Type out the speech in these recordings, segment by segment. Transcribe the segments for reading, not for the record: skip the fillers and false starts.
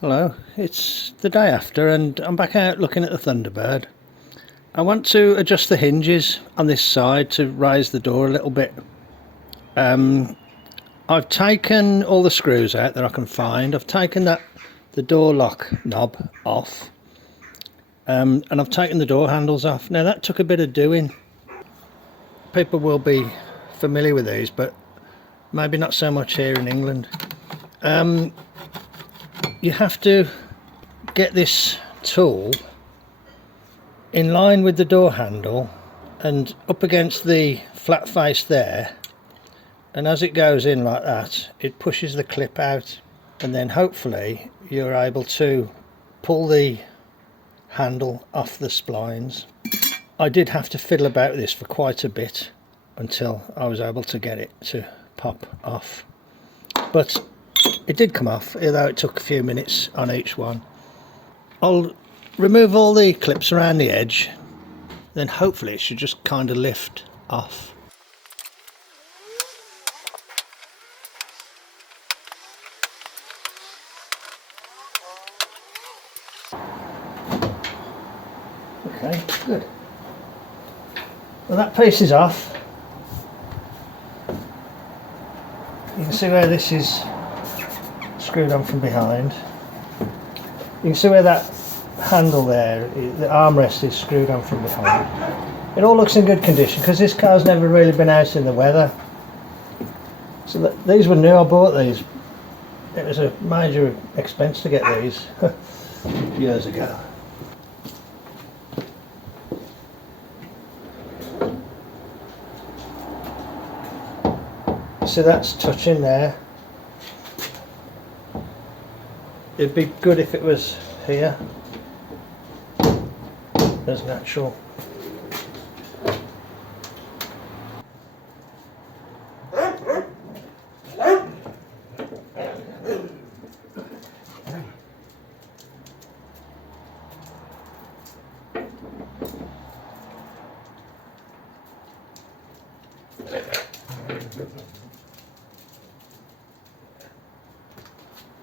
Hello, it's the day after and I'm back out looking at the Thunderbird. I want to adjust the hinges on this side to raise the door a little bit. I've taken all the screws out that I can find. I've taken the door lock knob off, and I've taken the door handles off. Now that took a bit of doing. People will be familiar with these, but maybe not so much here in England. You have to get this tool in line with the door handle and up against the flat face there, and as it goes in like that it pushes the clip out, and then hopefully you're able to pull the handle off the splines. I did have to fiddle about with this for quite a bit until I was able to get it to pop off, but it did come off, although it took a few minutes on each one. I'll remove all the clips around the edge, then hopefully it should just kind of lift off. Okay, good. Well, that piece is off. You can see where this is screwed on from behind. You can see where that handle there, the armrest, is screwed on from behind. It all looks in good condition because this car's never really been out in the weather. So these were new. I bought these. It was a major expense to get these years ago. So that's touching there. It'd be good if it was here as natural.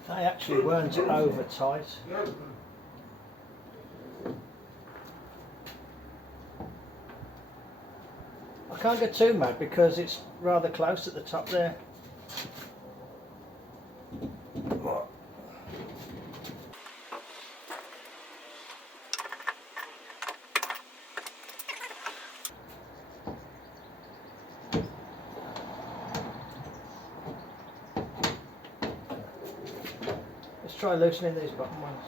They actually weren't over tight. I can't get too mad because it's rather close at the top there. Let's try loosening these bottom ones.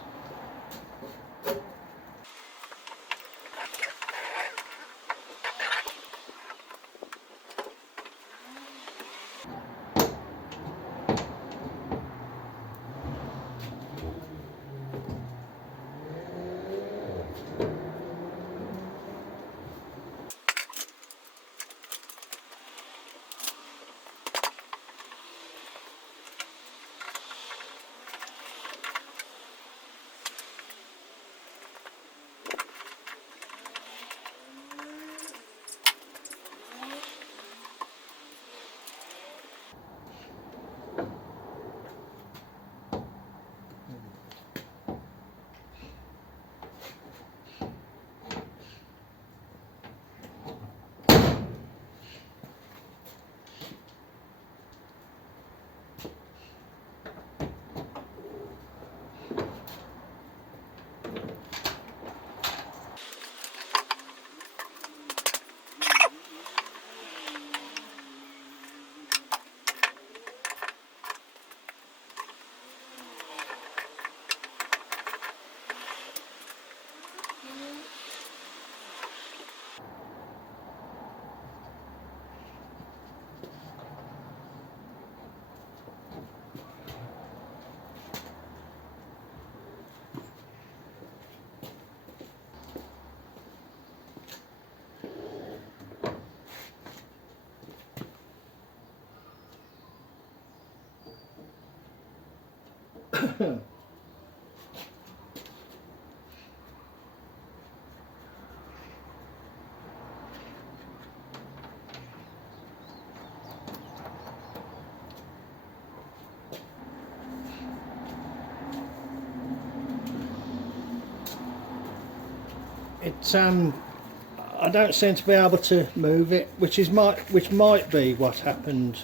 I don't seem to be able to move it, which might be what happened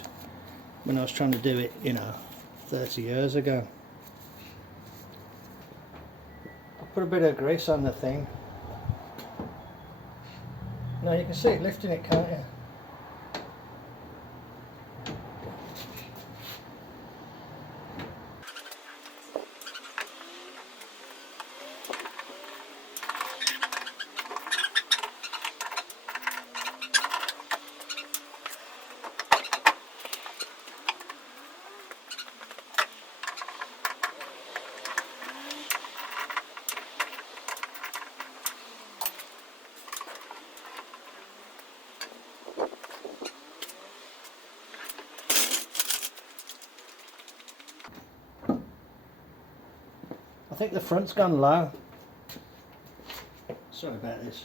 when I was trying to do it, you know, 30 years ago. I put a bit of grease on the thing. Now you can see it lifting it, can't you? I think the front's gone low. Sorry about this.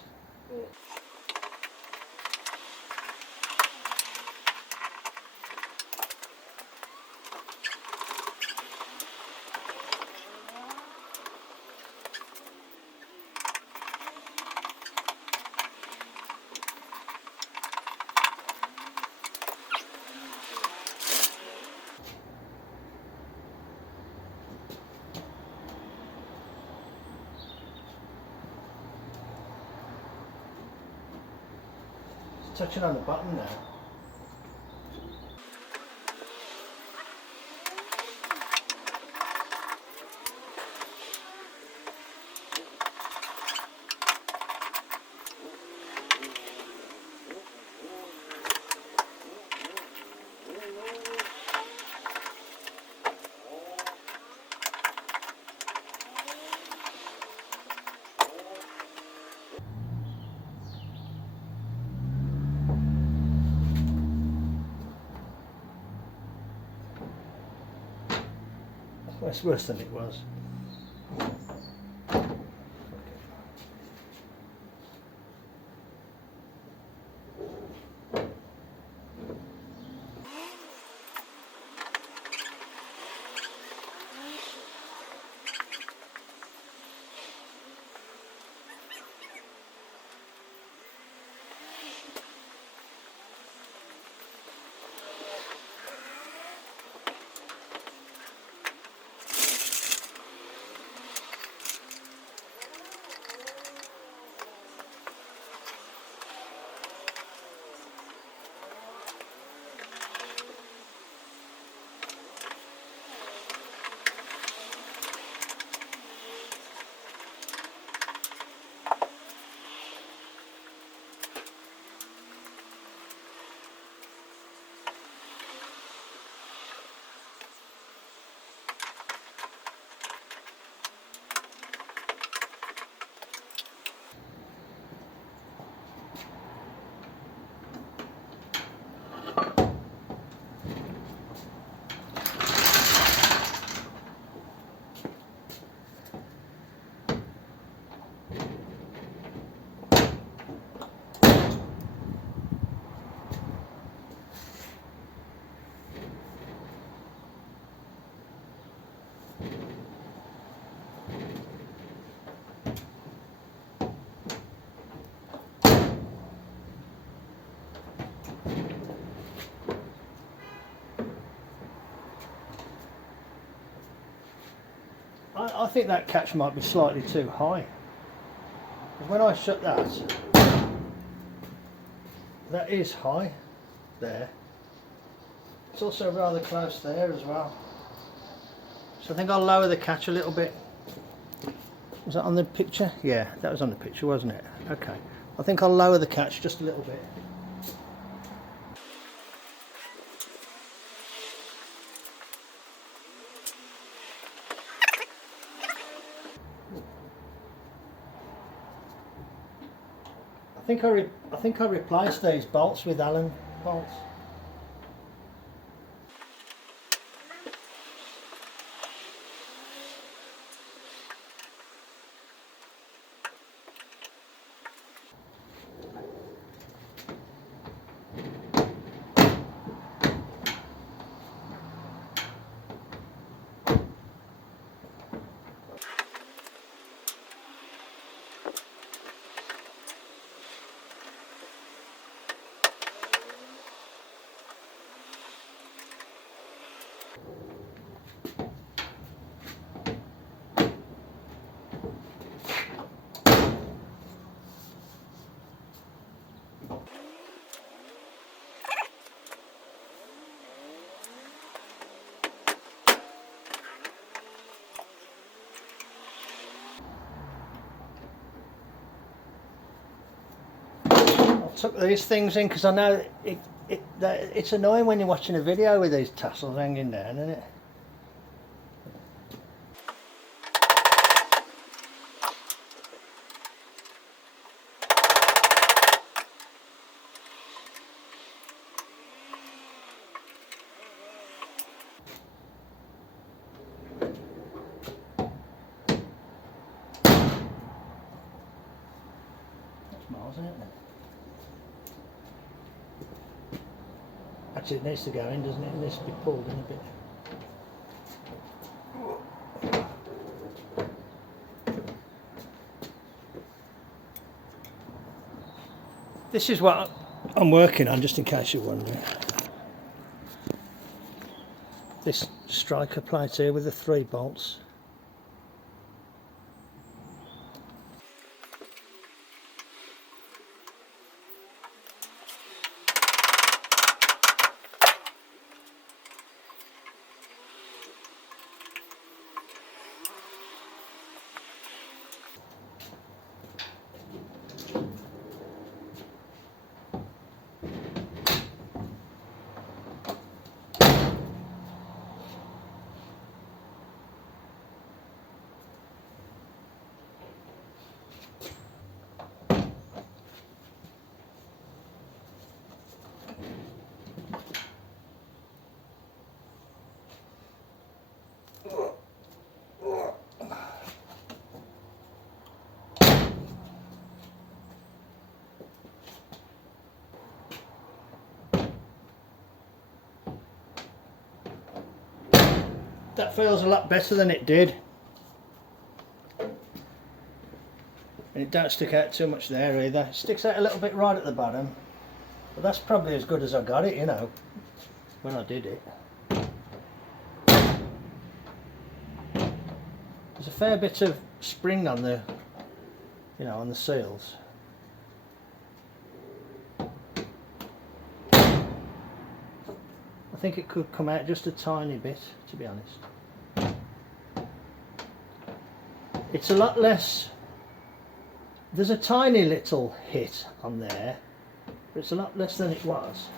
Touching on the bottom now. Well, it's worse than it was. I think that catch might be slightly too high. Because when I shut that is high there. It's also rather close there as well. So I think I'll lower the catch a little bit. Was that on the picture? Yeah, that was on the picture, wasn't it? Okay. I think I'll lower the catch just a little bit. I think I replaced these bolts with Allen bolts. tuck these things in because I know it's annoying when you're watching a video with these tassels hanging down, isn't it? That's miles, isn't it? Actually, it needs to go in, doesn't it? It needs to be pulled in a bit. This is what I'm working on, just in case you're wondering. This striker plate here with the 3 bolts. That feels a lot better than it did. And it don't stick out too much there either. It sticks out a little bit right at the bottom. But that's probably as good as I got it, you know, when I did it. There's a fair bit of spring on the, you know, on the seals. I think it could come out just a tiny bit, to be honest. It's a lot less, there's a tiny little hit on there, but it's a lot less than it was.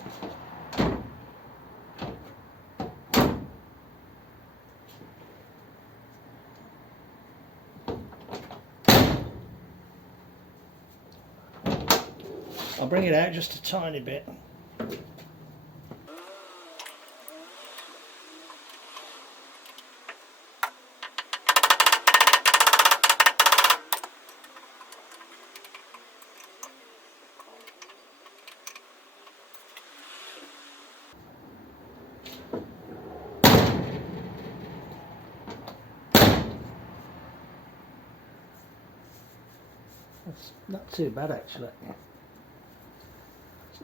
I'll bring it out just a tiny bit. It's not too bad actually.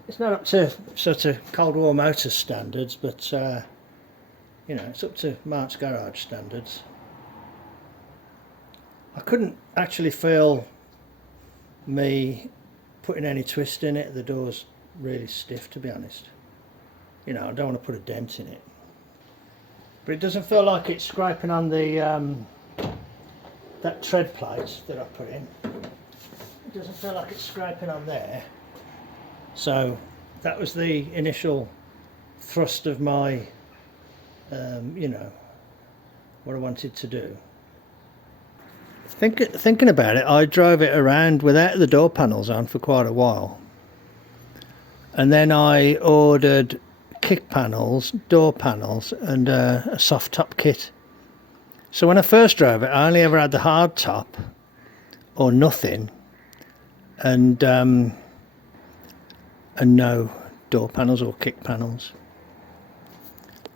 It's not up to sort of Cold War Motors standards, but you know, it's up to Mart's garage standards. I couldn't actually feel me putting any twist in it. The door's really stiff, to be honest. You know, I don't want to put a dent in it. But it doesn't feel like it's scraping on the that tread plate that I put in. It doesn't feel like it's scraping on there. So that was the initial thrust of my, you know, what I wanted to do. Thinking about it, I drove it around without the door panels on for quite a while. And then I ordered kick panels, door panels, and a soft top kit. So when I first drove it, I only ever had the hard top or nothing, and no door panels or kick panels.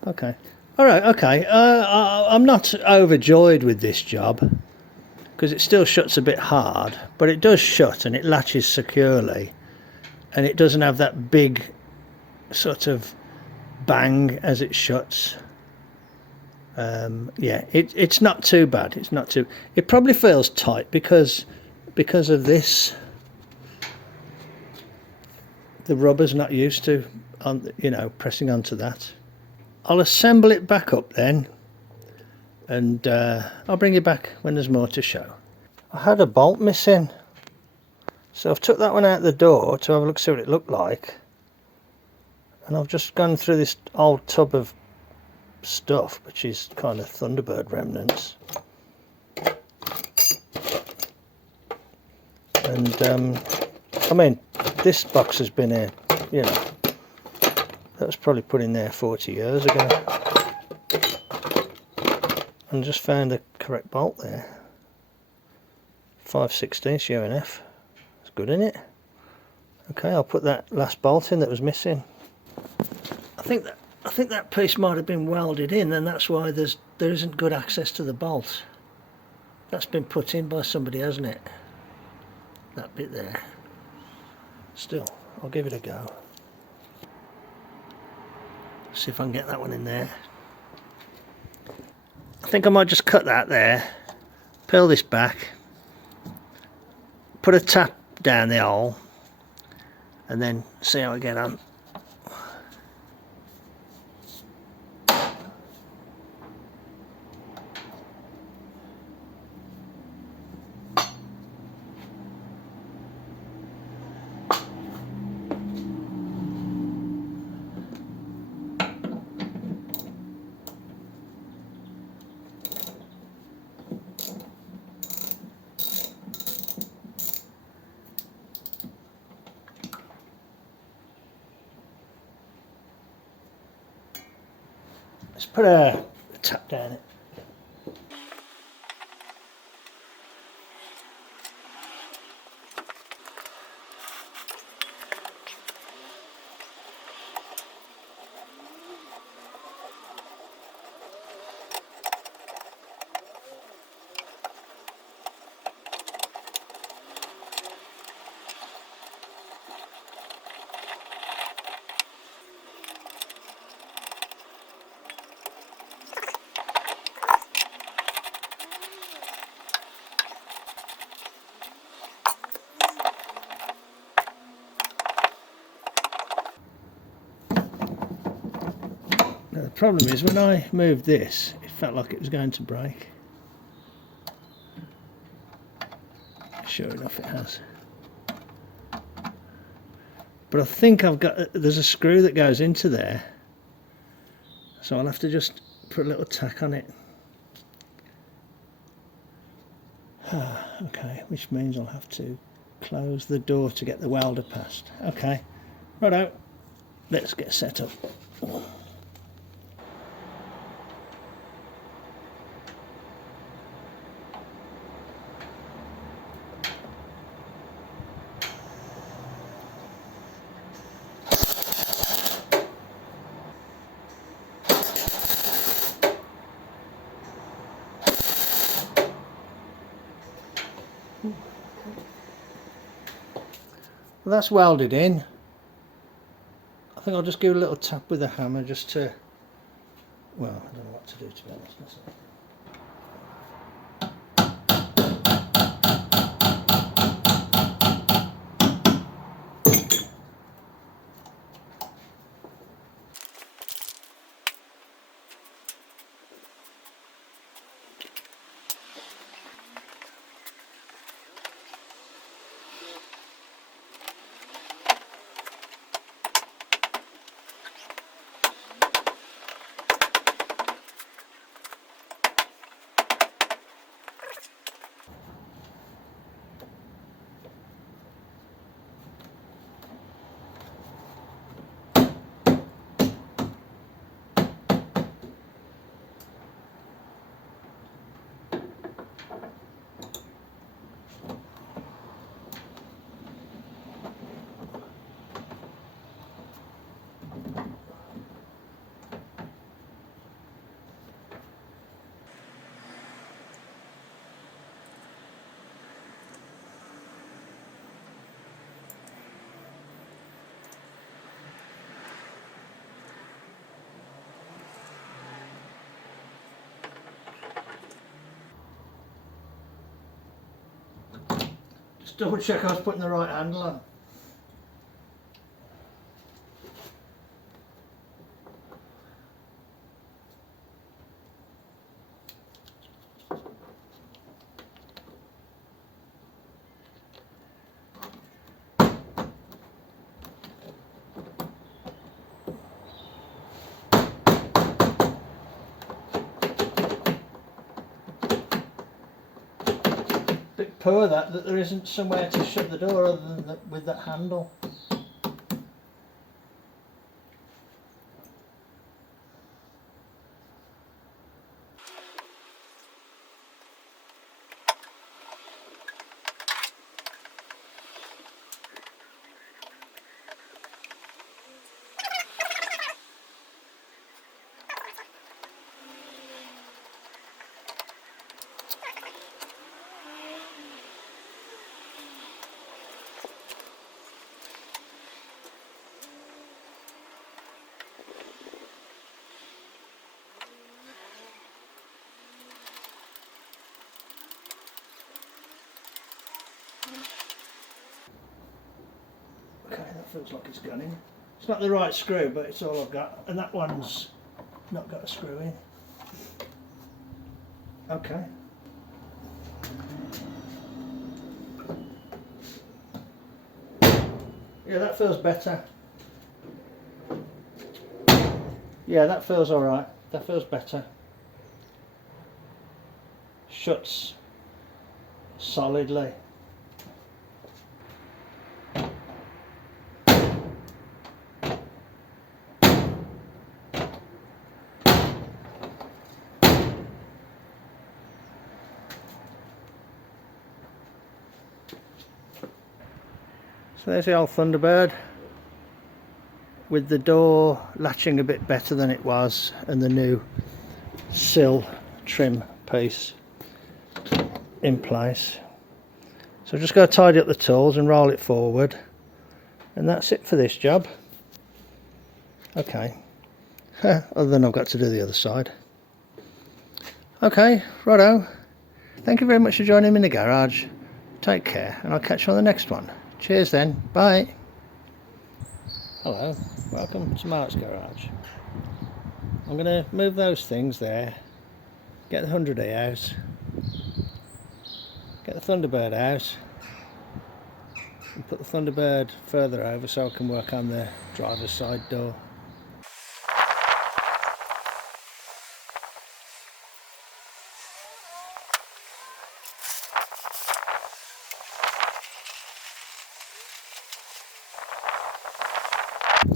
Okay, all right, okay. I'm not overjoyed with this job because it still shuts a bit hard, but it does shut and it latches securely, and it doesn't have that big sort of bang as it shuts. Yeah, it's not too bad. It's not too. It probably feels tight because of this. The rubber's not used to, you know, pressing onto that. I'll assemble it back up then, and I'll bring you back when there's more to show. I had a bolt missing, So I've took that one out the door to have a look, see what it looked like, and I've just gone through this old tub of stuff which is kind of Thunderbird remnants, and I mean, this box has been here, you know, that was probably put in there 40 years ago, and just found the correct bolt there. 5/16 UNF. It's good, isn't it? Okay, I'll put that last bolt in that was missing. I think that piece might have been welded in, and that's why there isn't good access to the bolt. That's been put in by somebody, hasn't it? That bit there. Still, I'll give it a go. See if I can get that one in there. I think I might just cut that there, peel this back, put a tap down the hole, and then see how I get on. Let's put a tap down it. Now the problem is, when I moved this, it felt like it was going to break. Sure enough it has. But I think there's a screw that goes into there, so I'll have to just put a little tack on it. Okay, which means I'll have to close the door to get the welder past. Okay, righto, let's get set up. Well, that's welded in. I think I'll just give it a little tap with a hammer just to, well, I don't know what to do, to be honest. Just double check I was putting the right handle on. poor that there isn't somewhere to shut the door other than with that handle. Okay, that feels like it's gone in. It's not the right screw, but it's all I've got, and that one's not got a screw in. Okay. Yeah, that feels better. Yeah, that feels alright. That feels better. Shuts solidly. So there's the old Thunderbird with the door latching a bit better than it was, and the new sill trim piece in place. So I'm just going to tidy up the tools and roll it forward, and that's it for this job. Okay, other than I've got to do the other side. Okay, righto. Thank you very much for joining me in the garage. Take care, and I'll catch you on the next one. Cheers then, bye. Hello, welcome to Mart's garage. I'm going to move those things there, get the 100E out, get the Thunderbird out, and put the Thunderbird further over so I can work on the driver's side door.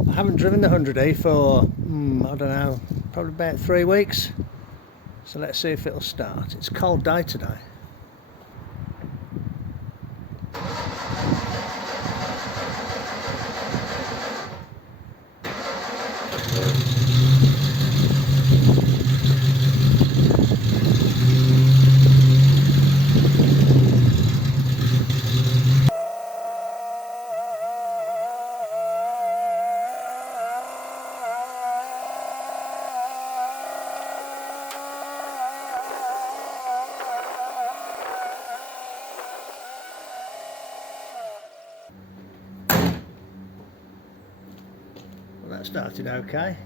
I haven't driven the 100E for, I don't know, probably about 3 weeks. So let's see if it'll start. It's a cold day today. Well, that started okay.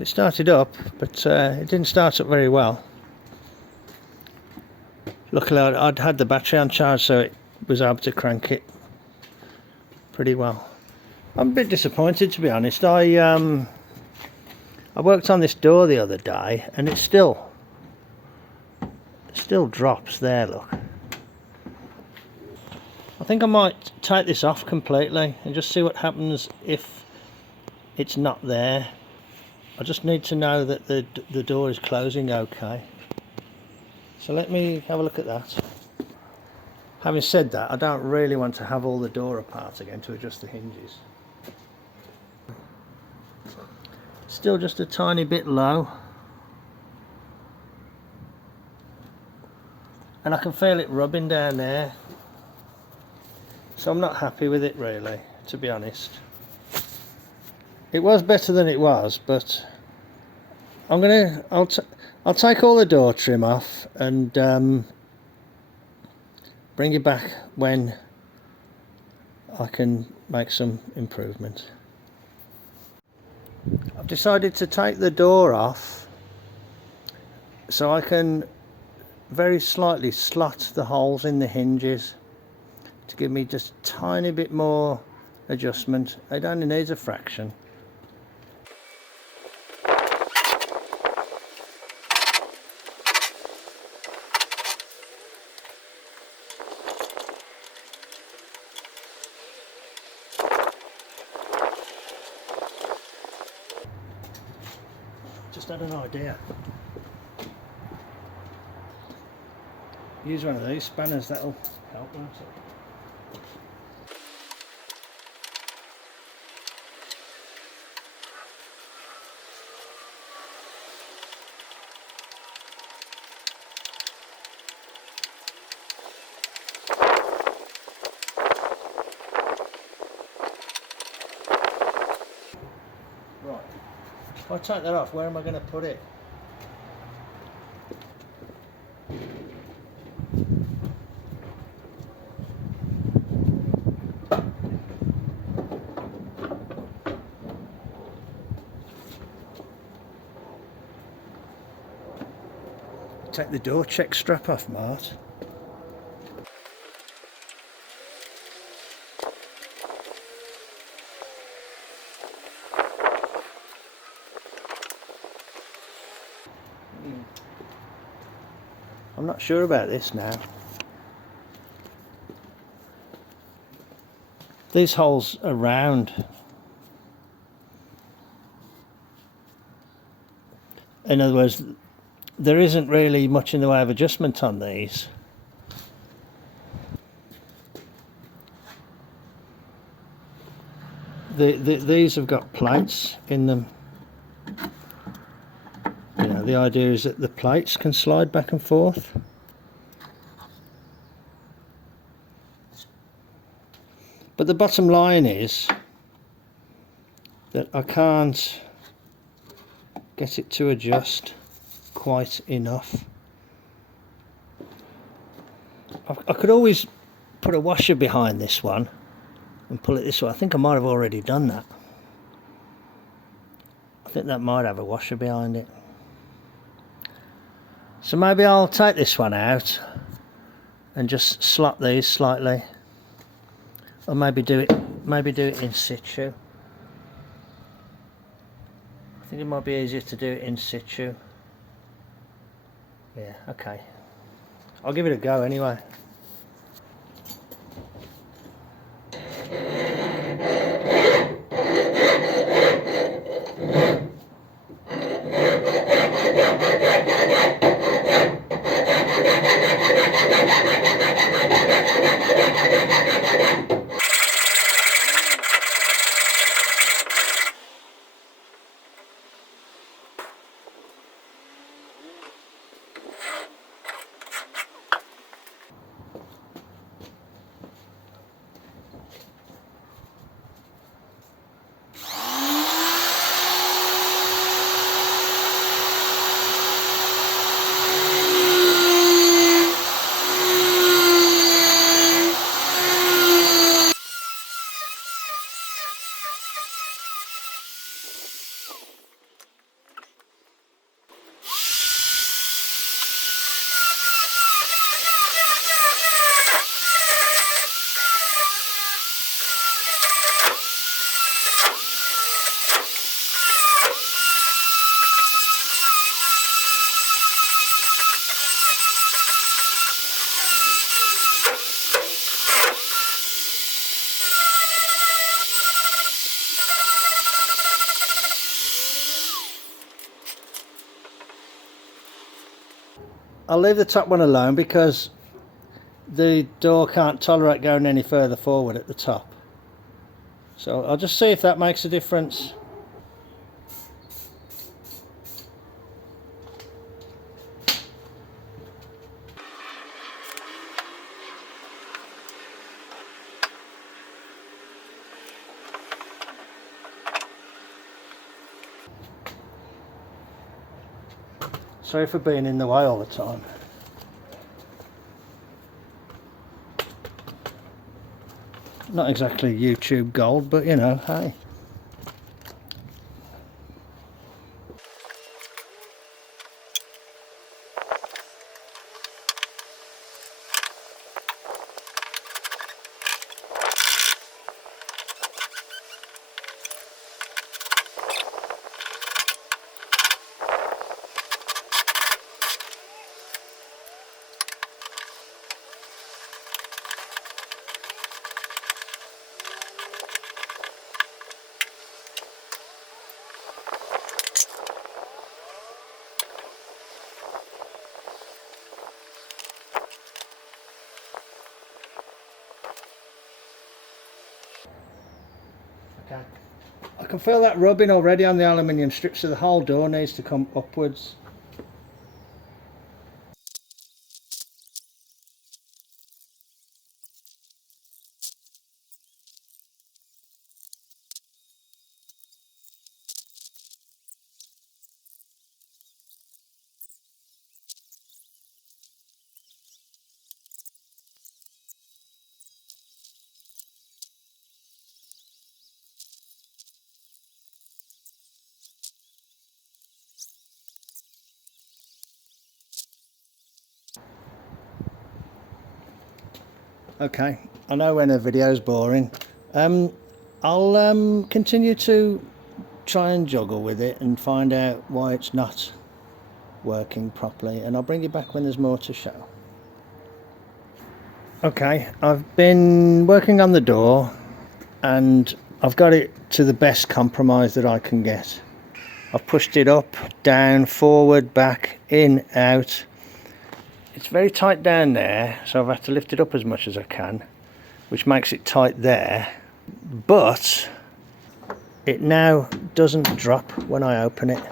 It started up, but it didn't start up very well. Luckily I'd had the battery on charge, so it was able to crank it pretty well. I'm a bit disappointed, to be honest. I worked on this door the other day and it still drops there, look. I think I might take this off completely and just see what happens if it's not there. I just need to know that the door is closing okay. So let me have a look at that. Having said that, I don't really want to have all the door apart again to adjust the hinges. Still just a tiny bit low. And I can feel it rubbing down there. So I'm not happy with it really, to be honest. It was better than it was, but I'll take all the door trim off and bring it back when I can make some improvement. I've decided to take the door off so I can very slightly slot the holes in the hinges to give me just a tiny bit more adjustment. It only needs a fraction. Just had an idea. Use one of these spanners, that'll help, won't it? Right, if I take that off, where am I going to put it? Take the door check strap off, Mart. I'm not sure about this now. These holes are round. In other words, there isn't really much in the way of adjustment on these. These have got plates in them. You know, the idea is that the plates can slide back and forth. But the bottom line is that I can't get it to adjust quite enough. I could always put a washer behind this one and pull it this way. I think I might have already done that. I think that might have a washer behind it. So maybe I'll take this one out and just slot these slightly, or maybe do it in situ. I think it might be easier to do it in situ. Yeah, okay. I'll give it a go anyway. I'll leave the top one alone because the door can't tolerate going any further forward at the top. So I'll just see if that makes a difference. Sorry for being in the way all the time. Not exactly YouTube gold, but you know, hey. Okay. I can feel that rubbing already on the aluminium strips, so the whole door needs to come upwards. Okay, I know when a video's boring. I'll continue to try and juggle with it and find out why it's not working properly, and I'll bring you back when there's more to show. Okay, I've been working on the door and I've got it to the best compromise that I can get. I've pushed it up, down, forward, back, in, out. It's very tight down there, so I've had to lift it up as much as I can, which makes it tight there, but it now doesn't drop when I open it.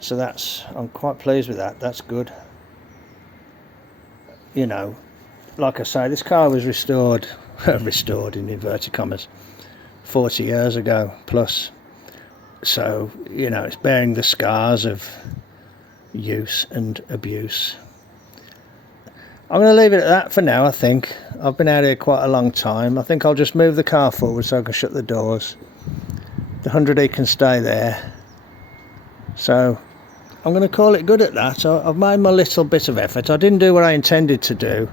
So I'm quite pleased with that. That's good. You know, like I say, this car was restored in inverted commas 40 years ago plus, so you know, it's bearing the scars of use and abuse. I'm going to leave it at that for now. I think I've been out here quite a long time. I think I'll just move the car forward so I can shut the doors. The 100E can stay there, so I'm going to call it good at that. I've made my little bit of effort. I didn't do what I intended to do,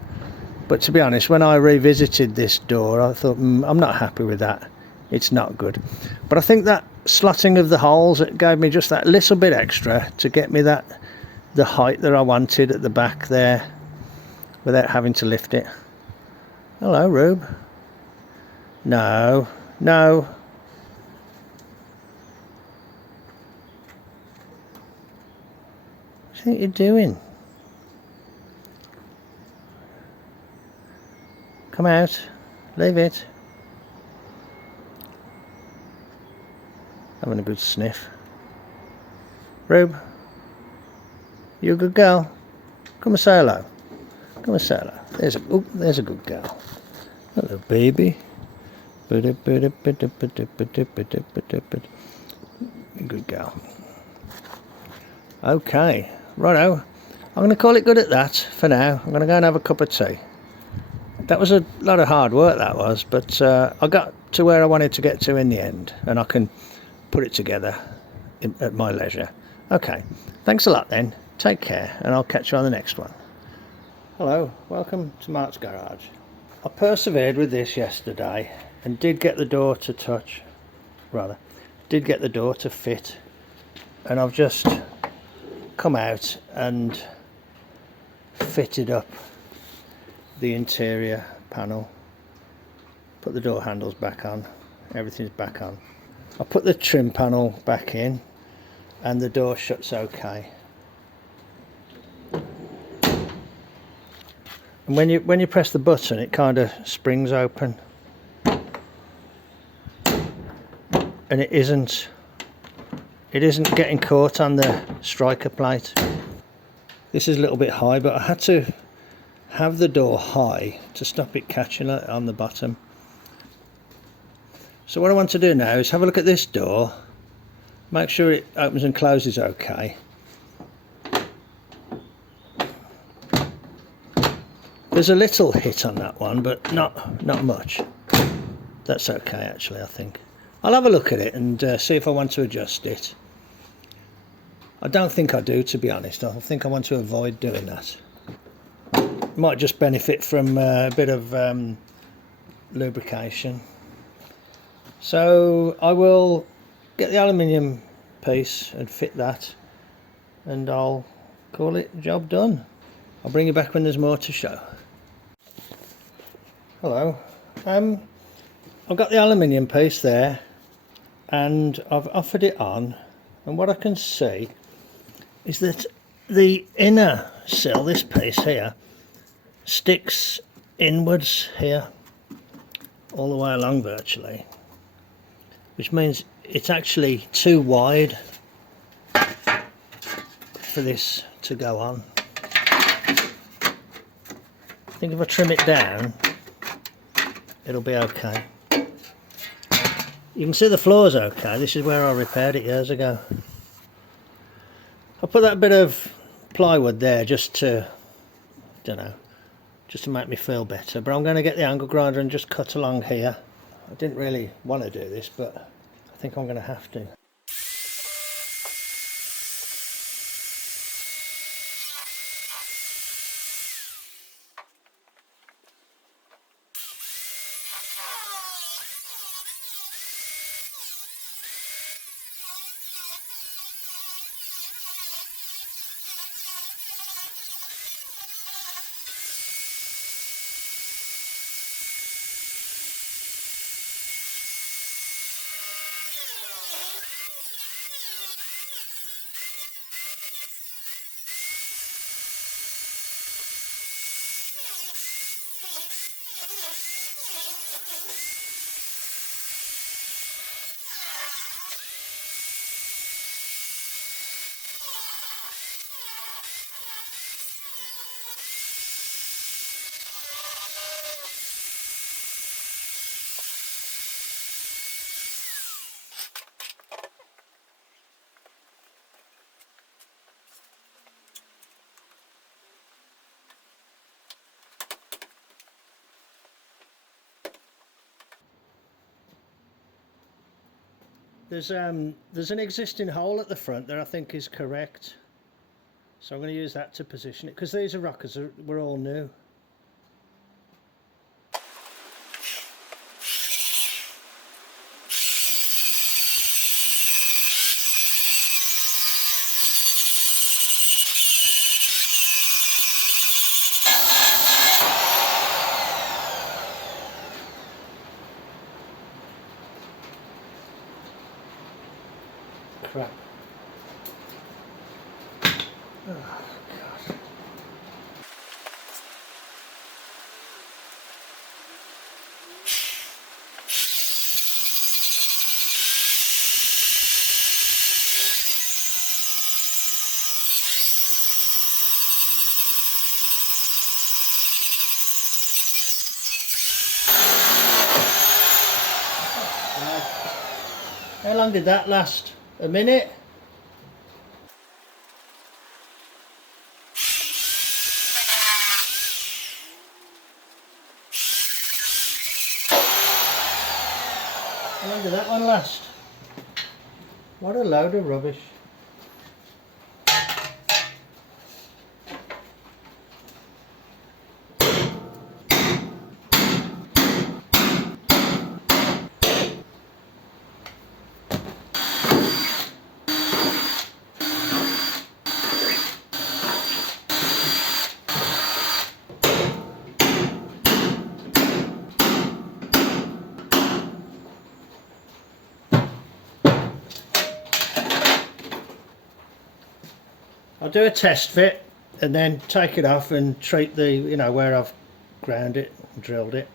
but to be honest, when I revisited this door, I thought, I'm not happy with that. It's not good. But I think that slotting of the holes, it gave me just that little bit extra to get me the height that I wanted at the back there without having to lift it. Hello, Rube. No. What do you think you're doing? Come out. Leave it. Having a good sniff. Rube, you a good girl? Come and say hello. Come and say hello. There's a good girl. Hello, baby. Good girl. Okay, righto. I'm going to call it good at that for now. I'm going to go and have a cup of tea. That was a lot of hard work, that was, but I got to where I wanted to get to in the end, and I can put it together at my leisure. Okay, thanks a lot then. Take care, and I'll catch you on the next one. Hello, welcome to Mart's Garage. I persevered with this yesterday and did get the door to fit, and I've just come out and fitted up the interior panel, put the door handles back on, everything's back on. I put the trim panel back in and the door shuts okay. And when you press the button, it kind of springs open, and it isn't getting caught on the striker plate. This is a little bit high, but I had to have the door high to stop it catching it on the bottom. So what I want to do now is have a look at this door, make sure it opens and closes okay. There's a little hit on that one, but not much. That's okay actually, I think. I'll have a look at it and see if I want to adjust it. I don't think I do, to be honest. I think I want to avoid doing that. Might just benefit from a bit of lubrication. So I will get the aluminium piece and fit that, and I'll call it job done. I'll bring you back when there's more to show. Hello. I've got the aluminium piece there and I've offered it on, and what I can see is that the inner sill, this piece here, sticks inwards here all the way along virtually, which means it's actually too wide for this to go on. I think if I trim it down, it'll be okay. You can see the floor's okay. This is where I repaired it years ago. I put that bit of plywood there just to, just to make me feel better, but I'm going to get the angle grinder and just cut along here. I didn't really want to do this, but I think I'm going to have to. There's an existing hole at the front that I think is correct, so I'm going to use that to position it, because these rockers were all new. Crap. Oh, God. How long did that last? A minute? How long did that one last? What a load of rubbish. I'll do a test fit and then take it off and treat the, where I've ground it, drilled it.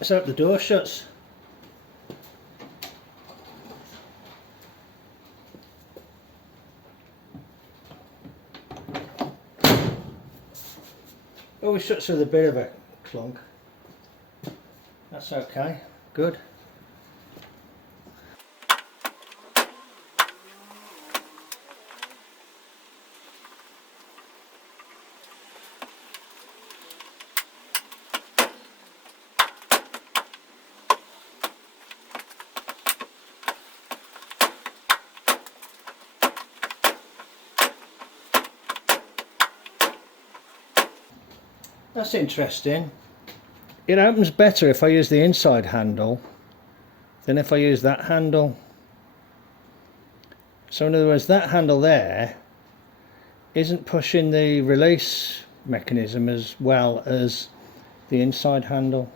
Let's hope the door shuts. Always shuts with a bit of a clunk. That's okay, good. That's interesting. It opens better if I use the inside handle than if I use that handle. So in other words, that handle there isn't pushing the release mechanism as well as the inside handle.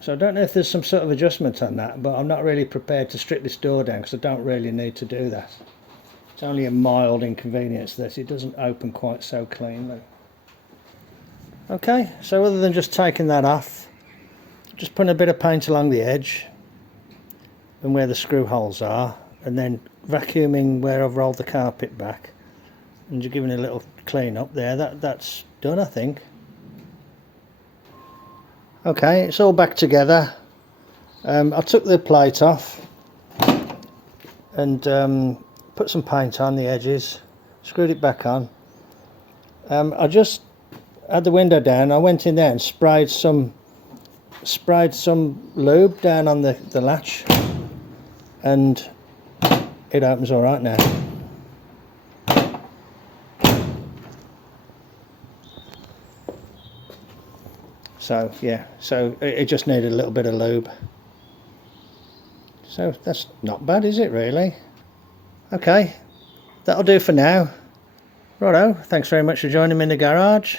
So I don't know if there's some sort of adjustment on that, but I'm not really prepared to strip this door down because I don't really need to do that. It's only a mild inconvenience that it doesn't open quite so cleanly. Okay, so other than just taking that off, just putting a bit of paint along the edge and where the screw holes are, and then vacuuming where I've rolled the carpet back and just giving it a little clean up there, that's done, I think. Okay, it's all back together. I took the plate off and put some paint on the edges, screwed it back on. I just had the window down. I went in there and sprayed some lube down on the latch, and it opens all right now. So yeah, so it just needed a little bit of lube. So that's not bad, is it really? Okay, that'll do for now. Righto, thanks very much for joining me in the garage.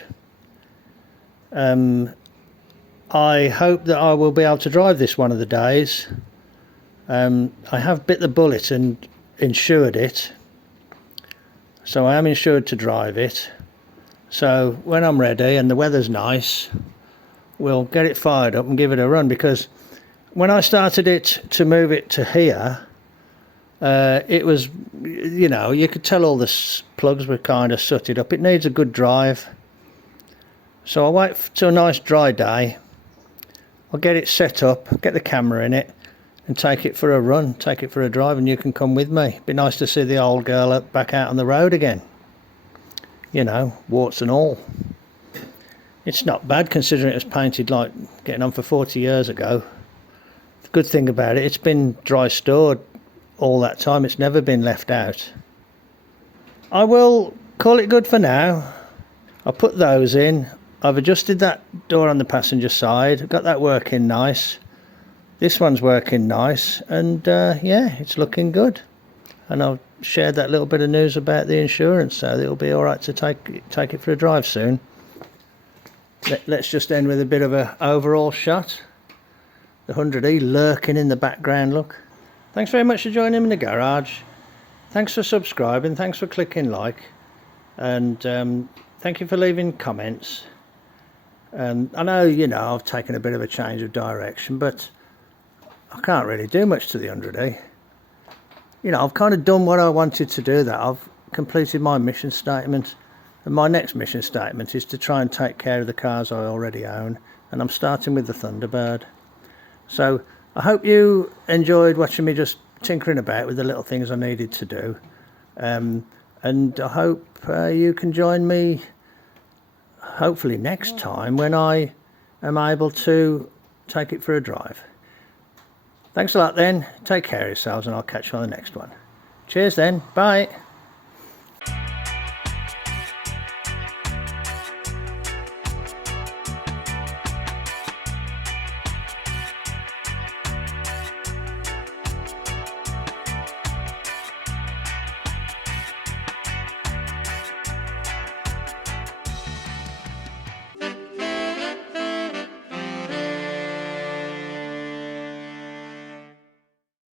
I hope that I will be able to drive this one of the days. I have bit the bullet and insured it, so I am insured to drive it. So when I'm ready and the weather's nice, we'll get it fired up and give it a run, because when I started it to move it to here, it was, you know, you could tell all the plugs were kind of sooted up. It needs a good drive. So I'll wait till a nice dry day. I'll get it set up, get the camera in it, and take it for a run, take it for a drive, and you can come with me. Be nice to see the old girl back out on the road again. You know, warts and all. It's not bad considering it was painted like getting on for 40 years ago. The good thing about it, it's been dry stored all that time. It's never been left out. I will call it good for now. I'll put those in. I've adjusted that door on the passenger side, got that working nice. This one's working nice, and yeah, it's looking good. And I've shared that little bit of news about the insurance, so it'll be all right to take it for a drive soon. Let's just end with a bit of an overall shot. The 100E lurking in the background, look. Thanks very much for joining me in the garage. Thanks for subscribing, thanks for clicking like, and thank you for leaving comments. I know, you know, I've taken a bit of a change of direction, but I can't really do much to the 100E. You know, I've kind of done what I wanted to do. That I've completed my mission statement, and my next mission statement is to try and take care of the cars I already own, and I'm starting with the Thunderbird. So I hope you enjoyed watching me just tinkering about with the little things I needed to do, and I hope you can join me hopefully next time when I am able to take it for a drive. Thanks a lot then, take care of yourselves, and I'll catch you on the next one. Cheers then, bye.